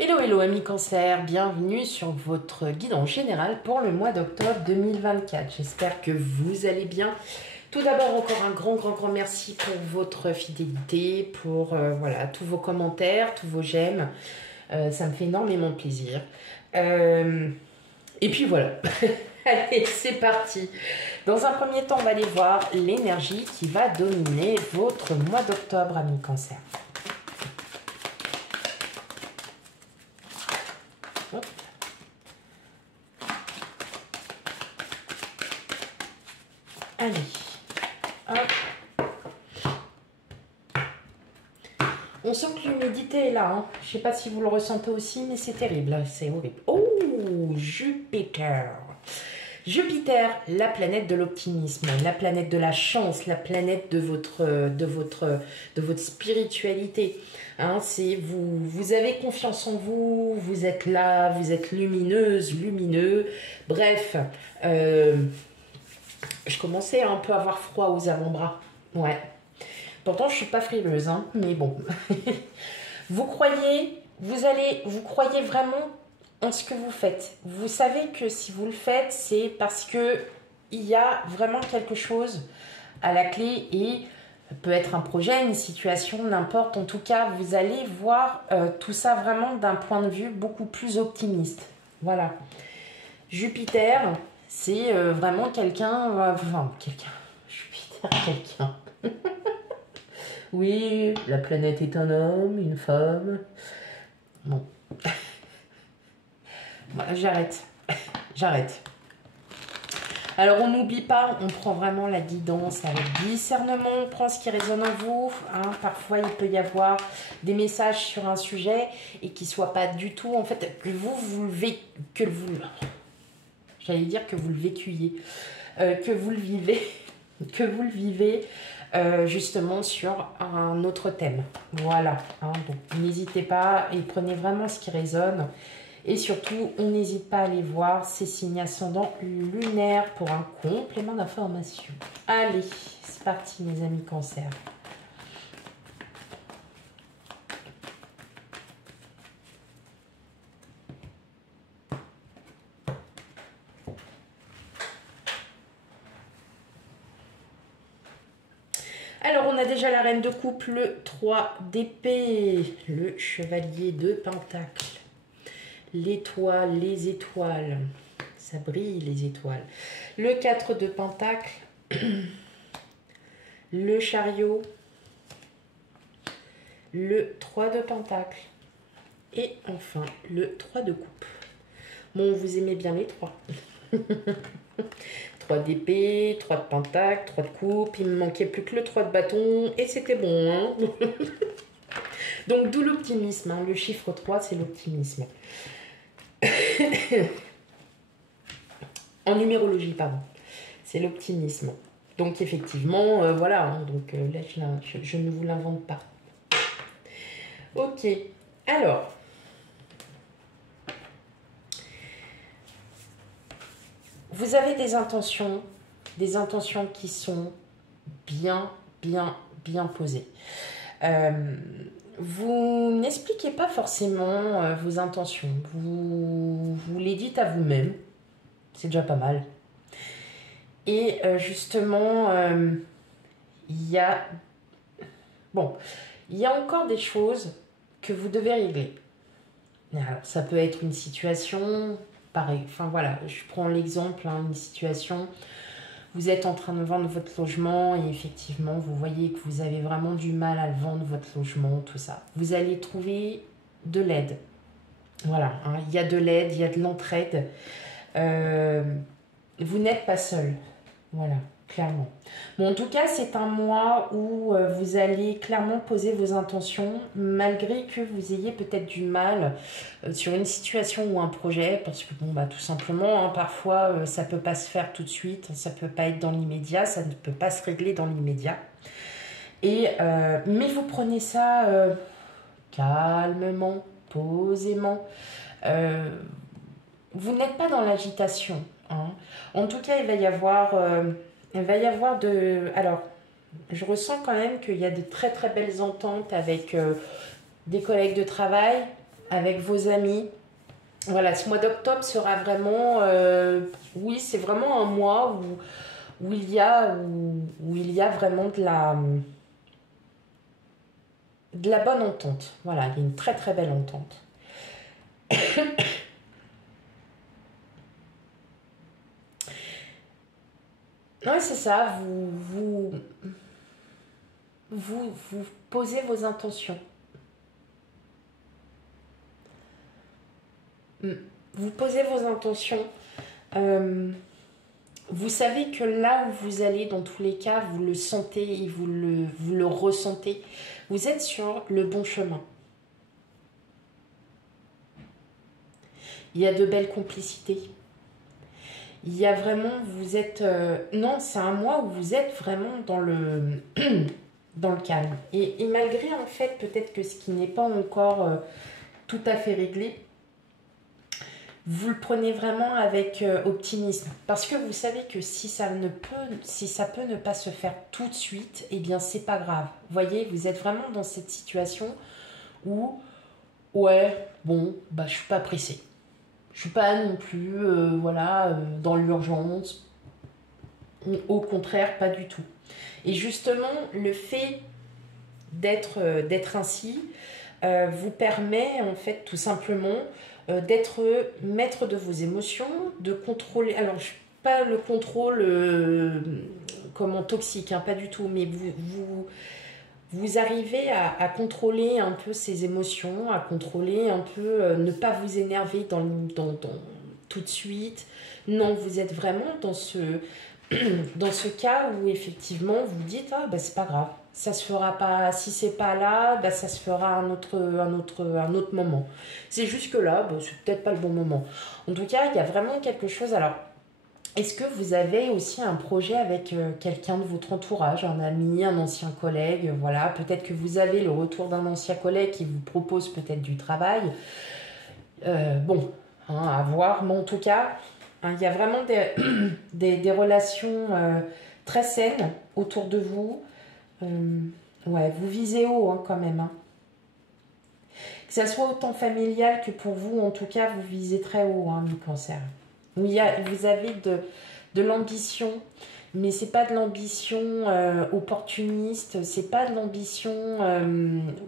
Hello, hello amis cancer, bienvenue sur votre guide en général pour le mois d'octobre 2024. J'espère que vous allez bien. Tout d'abord, encore un grand merci pour votre fidélité, pour voilà, tous vos commentaires, tous vos j'aime. Ça me fait énormément plaisir. Et puis voilà, allez, c'est parti. Dans un premier temps, on va aller voir l'énergie qui va dominer votre mois d'octobre, amis cancer. Hop. Allez, hop. On sent que l'humidité est là, hein. Je ne sais pas si vous le ressentez aussi, mais c'est terrible, c'est horrible. Oh, Jupiter. Jupiter, la planète de l'optimisme, la planète de la chance, la planète de votre spiritualité. Hein, c'est vous avez confiance en vous, vous êtes là, vous êtes lumineuse, lumineux. Bref, je commençais à un peu à avoir froid aux avant-bras. Ouais. Pourtant, je suis pas frileuse, hein, mais bon. Vous croyez vraiment en ce que vous faites. Vous savez que si vous le faites, c'est parce que il y a vraiment quelque chose à la clé et peut être un projet, une situation, n'importe. En tout cas, vous allez voir tout ça vraiment d'un point de vue beaucoup plus optimiste. Voilà. Jupiter, c'est vraiment quelqu'un... Jupiter, quelqu'un. Oui, la planète est un homme, une femme. Bon. Voilà, j'arrête. J'arrête. Alors, on n'oublie pas, on prend vraiment la guidance avec discernement, on prend ce qui résonne en vous. Hein. Parfois, il peut y avoir des messages sur un sujet et qui ne soient pas du tout, en fait, j'allais dire que vous le vécuiez, que vous le vivez, justement sur un autre thème. Voilà. Hein. Donc, n'hésitez pas et prenez vraiment ce qui résonne. Et surtout, on n'hésite pas à aller voir ces signes ascendants lunaires pour un complément d'information. Allez, c'est parti mes amis cancer. Alors, on a déjà la reine de coupe, le 3 d'épée, le chevalier de pentacle. L'étoile, les étoiles, ça brille les étoiles. Le 4 de pentacle, le chariot, le 3 de pentacle et enfin le 3 de coupe. Bon, vous aimez bien les 3. 3 d'épée, 3 de pentacle, 3 de coupe, il me manquait plus que le 3 de bâton et c'était bon. Hein. Donc d'où l'optimisme, hein. Le chiffre 3 c'est l'optimisme. En numérologie, pardon. C'est l'optimisme. Donc, effectivement, voilà. Hein, donc, là, je ne vous l'invente pas. Ok. Alors. Vous avez des intentions qui sont bien posées. Vous n'expliquez pas forcément vos intentions. Vous les dites à vous-même. C'est déjà pas mal. Et justement, il y a encore des choses que vous devez régler. Alors, ça peut être une situation, pareil. Enfin voilà, je prends l'exemple, hein, une situation. Vous êtes en train de vendre votre logement et effectivement, vous voyez que vous avez vraiment du mal à le vendre, votre logement, tout ça. Vous allez trouver de l'aide. Voilà, hein, il y a de l'aide, il y a de l'entraide. Vous n'êtes pas seul. Voilà, clairement. Bon, en tout cas, c'est un mois où vous allez clairement poser vos intentions, malgré que vous ayez peut-être du mal sur une situation ou un projet, parce que, bon, bah, tout simplement, hein, parfois, ça ne peut pas se faire tout de suite, ça ne peut pas être dans l'immédiat, ça ne peut pas se régler dans l'immédiat. Mais vous prenez ça calmement, posément. Vous n'êtes pas dans l'agitation. Hein. En tout cas, il va y avoir de... Alors, je ressens quand même qu'il y a de très belles ententes avec des collègues de travail, avec vos amis. Voilà, ce mois d'octobre sera vraiment... oui, c'est vraiment un mois où il y a vraiment de la bonne entente. Voilà, il y a une très très belle entente. Oui, c'est ça, vous posez vos intentions. Mm. Vous posez vos intentions. Euh, vous savez que là où vous allez, dans tous les cas, vous le sentez et vous le ressentez. Vous êtes sur le bon chemin. Il y a de belles complicités. Il y a vraiment, vous êtes... non, c'est un mois où vous êtes vraiment dans dans le calme. Et malgré, en fait, peut-être que ce qui n'est pas encore tout à fait réglé, vous le prenez vraiment avec optimisme. Parce que vous savez que si ça peut ne pas se faire tout de suite, eh bien, c'est pas grave. Vous voyez, vous êtes vraiment dans cette situation où, ouais, bon, bah, je suis pas pressée. Je suis pas non plus, voilà, dans l'urgence. Au contraire, pas du tout. Et justement, le fait d'être ainsi vous permet, en fait, tout simplement, d'être maître de vos émotions, de contrôler. Alors, pas le contrôle comment toxique, hein, pas du tout, mais vous arrivez à contrôler un peu ces émotions, à contrôler un peu, ne pas vous énerver tout de suite. Non, vous êtes vraiment dans dans ce cas où effectivement vous dites ah bah c'est pas grave, ça se fera pas, si c'est pas là, bah ça se fera un autre moment. C'est juste que là, bah, c'est peut-être pas le bon moment. En tout cas, il y a vraiment quelque chose. Alors, est-ce que vous avez aussi un projet avec quelqu'un de votre entourage, un ami, un ancien collègue, voilà, peut-être que vous avez le retour d'un ancien collègue qui vous propose peut-être du travail. Bon, hein, à voir, mais en tout cas, hein, il y a vraiment des relations très saines autour de vous. Ouais, vous visez haut hein, quand même. Hein. Que ça soit autant familial que pour vous, en tout cas, vous visez très haut, hein, le cancer. Vous avez de l'ambition, mais c'est pas de l'ambition opportuniste, c'est pas de l'ambition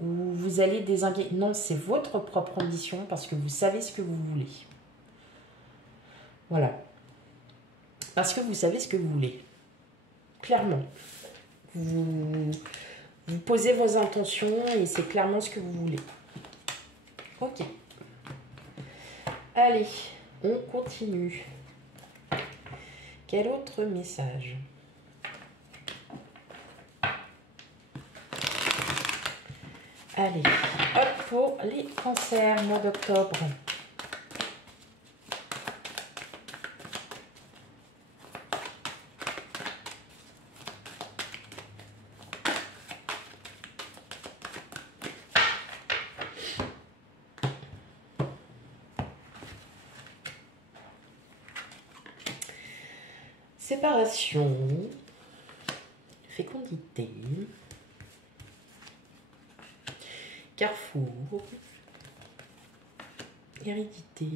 où vous allez désinguer. Non, c'est votre propre ambition parce que vous savez ce que vous voulez. Voilà. Parce que vous savez ce que vous voulez. Clairement. Vous posez vos intentions et c'est clairement ce que vous voulez. Ok. Allez, on continue. Quel autre message? Allez, hop pour les cancers, mois d'octobre. Séparation, fécondité, carrefour, hérédité,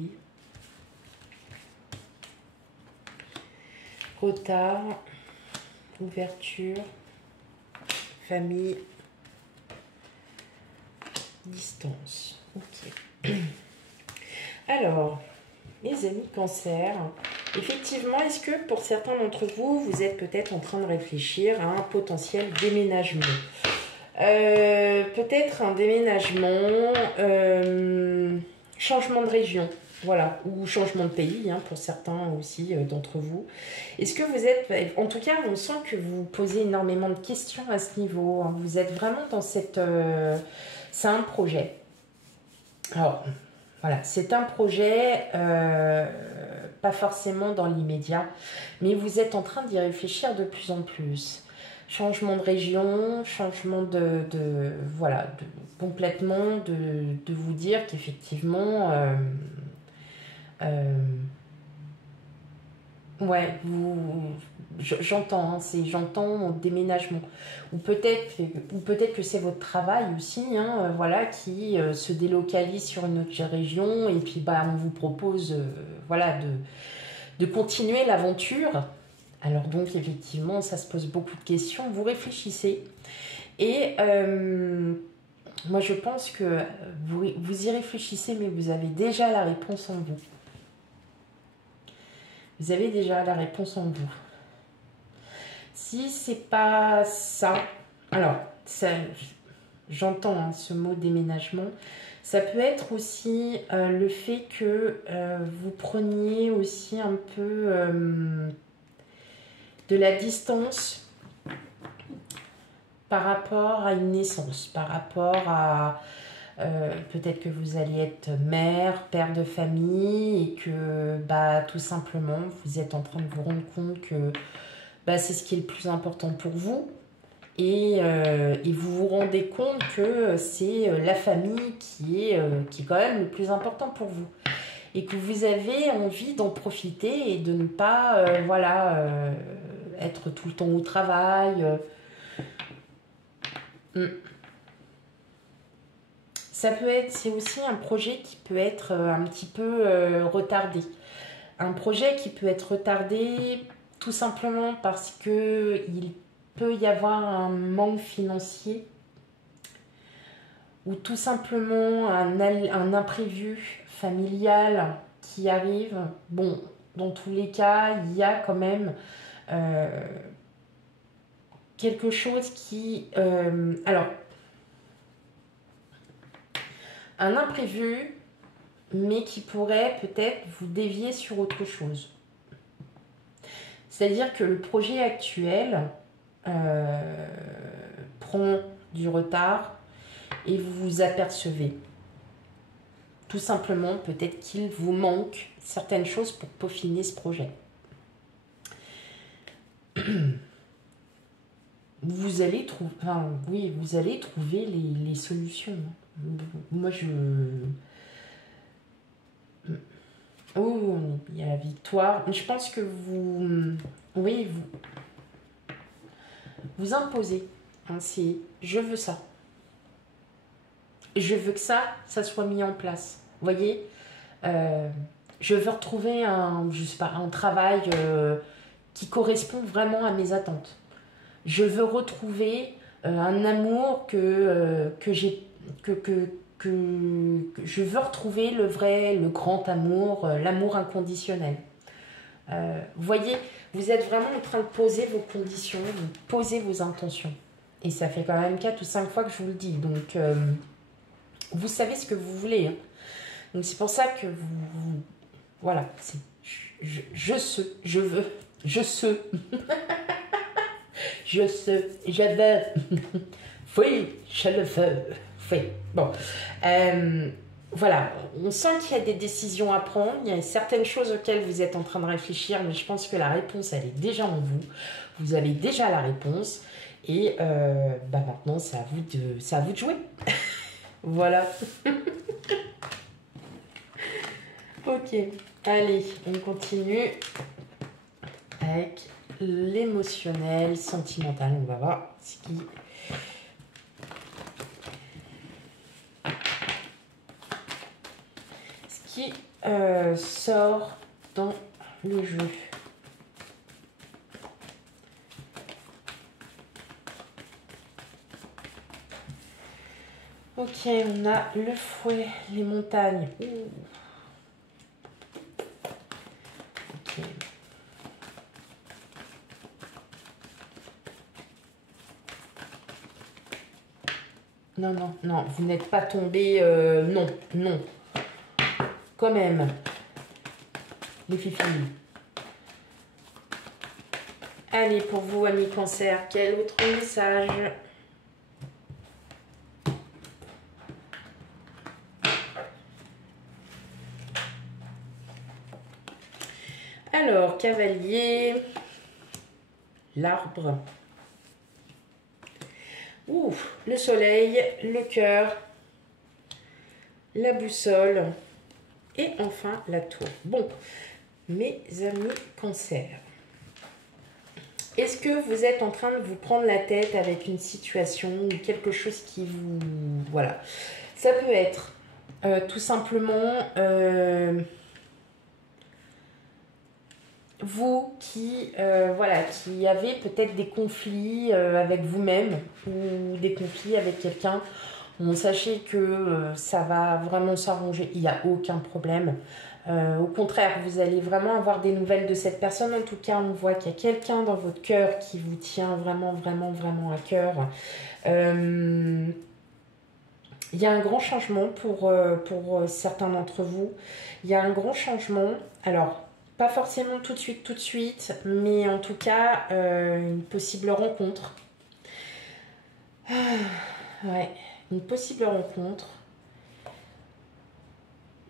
retard, ouverture, famille, distance. Ok. Alors, mes amis cancer, effectivement, est-ce que pour certains d'entre vous, vous êtes peut-être en train de réfléchir à un potentiel déménagement? Peut-être un déménagement, changement de région, voilà, ou changement de pays, hein, pour certains aussi d'entre vous. Est-ce que vous êtes, en tout cas, on sent que vous posez énormément de questions à ce niveau, hein. Vous êtes vraiment dans cette, c'est un projet. Alors, voilà, c'est un projet, pas forcément dans l'immédiat, mais vous êtes en train d'y réfléchir de plus en plus. Changement de région, changement voilà, complètement de vous dire qu'effectivement, Ouais, j'entends, hein, j'entends déménagement. Ou peut-être que c'est votre travail aussi, hein, voilà, qui se délocalise sur une autre région et puis bah on vous propose, voilà, de continuer l'aventure. Alors donc effectivement, ça se pose beaucoup de questions. Vous réfléchissez et moi je pense que vous y réfléchissez, mais vous avez déjà la réponse en vous. Vous avez déjà la réponse en vous. Si c'est pas ça, alors ça, j'entends hein, ce mot déménagement. Ça peut être aussi le fait que vous preniez aussi un peu de la distance par rapport à une naissance, par rapport à peut-être que vous allez être mère, père de famille et que bah, tout simplement vous êtes en train de vous rendre compte que bah, c'est ce qui est le plus important pour vous. Et vous vous rendez compte que c'est la famille qui est quand même le plus important pour vous. Et que vous avez envie d'en profiter et de ne pas voilà, être tout le temps au travail. Mm. Ça peut être, c'est aussi un projet qui peut être un petit peu retardé. Un projet qui peut être retardé tout simplement parce que il peut y avoir un manque financier ou tout simplement un imprévu familial qui arrive. Bon, dans tous les cas, il y a quand même euh, quelque chose qui... alors, un imprévu, mais qui pourrait peut-être vous dévier sur autre chose. C'est-à-dire que le projet actuel prend du retard et vous vous apercevez. Tout simplement, peut-être qu'il vous manque certaines choses pour peaufiner ce projet. Vous allez trouver, enfin, oui, vous allez trouver les solutions. Moi, oh, il y a la victoire. Je pense que oui, vous imposez. Hein, c'est, je veux ça. Je veux que ça soit mis en place. Vous voyez, je veux retrouver je sais pas, un travail qui correspond vraiment à mes attentes. Je veux retrouver un amour que j'ai que je veux retrouver le vrai, le grand amour, l'amour inconditionnel. Vous voyez, vous êtes vraiment en train de poser vos conditions, de poser vos intentions. Et ça fait quand même 4 ou 5 fois que je vous le dis. Donc, vous savez ce que vous voulez. Hein. Donc, c'est pour ça que voilà, je sais, je veux, je sais. Je sais, je veux. Oui, je le veux. Oui, bon. Voilà, on sent qu'il y a des décisions à prendre. Il y a certaines choses auxquelles vous êtes en train de réfléchir, mais je pense que la réponse, elle est déjà en vous. Vous avez déjà la réponse. Et bah maintenant, c'est à vous de jouer. Voilà. Ok, allez, on continue avec l'émotionnel, sentimental. On va voir ce qui sort dans le jeu. Ok, on a le fouet, les montagnes. Ouh. Ok. Non, non, non, vous n'êtes pas tombé. Non, non. Quand même. Les filles. Allez, pour vous, amis cancer, quel autre message ? Alors, cavalier, l'arbre, ouf, le soleil, le cœur, la boussole et enfin la tour. Bon, Mes amis Cancer. Est-ce que vous êtes en train de vous prendre la tête avec une situation ou quelque chose qui vous... Voilà. Ça peut être tout simplement vous qui, voilà, qui avez peut-être des conflits avec vous-même ou des conflits avec quelqu'un. Bon, sachez que ça va vraiment s'arranger, il n'y a aucun problème. Au contraire, vous allez vraiment avoir des nouvelles de cette personne. En tout cas, on voit qu'il y a quelqu'un dans votre cœur qui vous tient vraiment, vraiment, vraiment à cœur. Il y a un grand changement pour certains d'entre vous. Il y a un grand changement. Alors, pas forcément tout de suite, mais en tout cas, une possible rencontre. Ouais, une possible rencontre.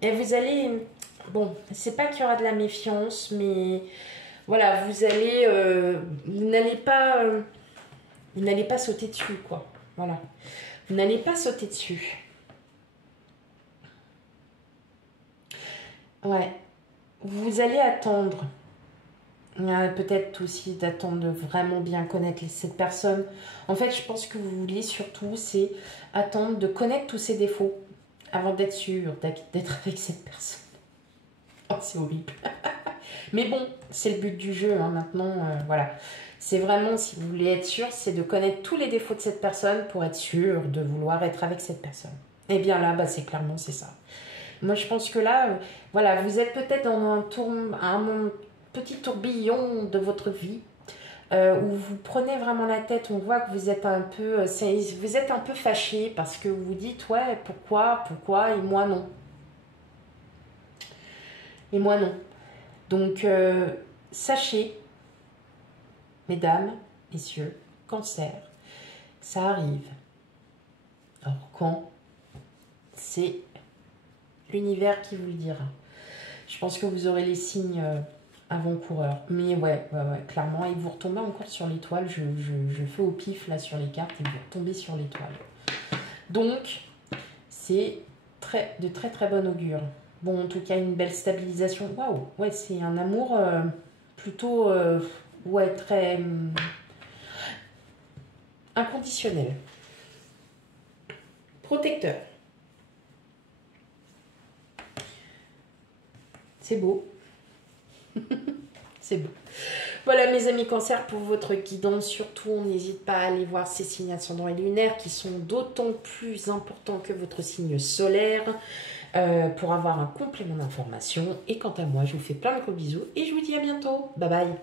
Et vous allez... Bon, c'est pas qu'il y aura de la méfiance, mais voilà, vous allez... vous n'allez pas sauter dessus, quoi. Voilà. Vous n'allez pas sauter dessus. Ouais. Vous allez attendre. Peut-être aussi d'attendre de vraiment bien connaître cette personne. En fait, je pense que vous voulez surtout, c'est attendre de connaître tous ses défauts avant d'être sûr d'être avec cette personne. Oh, c'est horrible. Mais bon, c'est le but du jeu, hein, maintenant, voilà. C'est vraiment, si vous voulez être sûr, c'est de connaître tous les défauts de cette personne pour être sûr de vouloir être avec cette personne. Et bien là, bah, c'est clairement, c'est ça. Moi, je pense que là, voilà, vous êtes peut-être dans un petit tourbillon de votre vie où vous prenez vraiment la tête. On voit que vous êtes un peu, vous êtes un peu fâché parce que vous vous dites, ouais, pourquoi, et moi non. Et moi non. Donc, sachez, mesdames, messieurs, Cancer, ça arrive. Alors quand? C'est l'univers qui vous le dira. Je pense que vous aurez les signes avant-coureurs. Mais ouais, clairement. Et vous retombez encore sur l'étoile. Je fais au pif là sur les cartes et vous retombez sur l'étoile. Donc, c'est de très très bon augure. Bon, en tout cas, une belle stabilisation. Waouh, ouais, c'est un amour plutôt, ouais, très inconditionnel. Protecteur. C'est beau. C'est beau. Voilà mes amis Cancer pour votre guidance. Surtout, on n'hésite pas à aller voir ces signes ascendants et lunaires qui sont d'autant plus importants que votre signe solaire pour avoir un complément d'information. Et quant à moi, je vous fais plein de gros bisous et je vous dis à bientôt. Bye bye.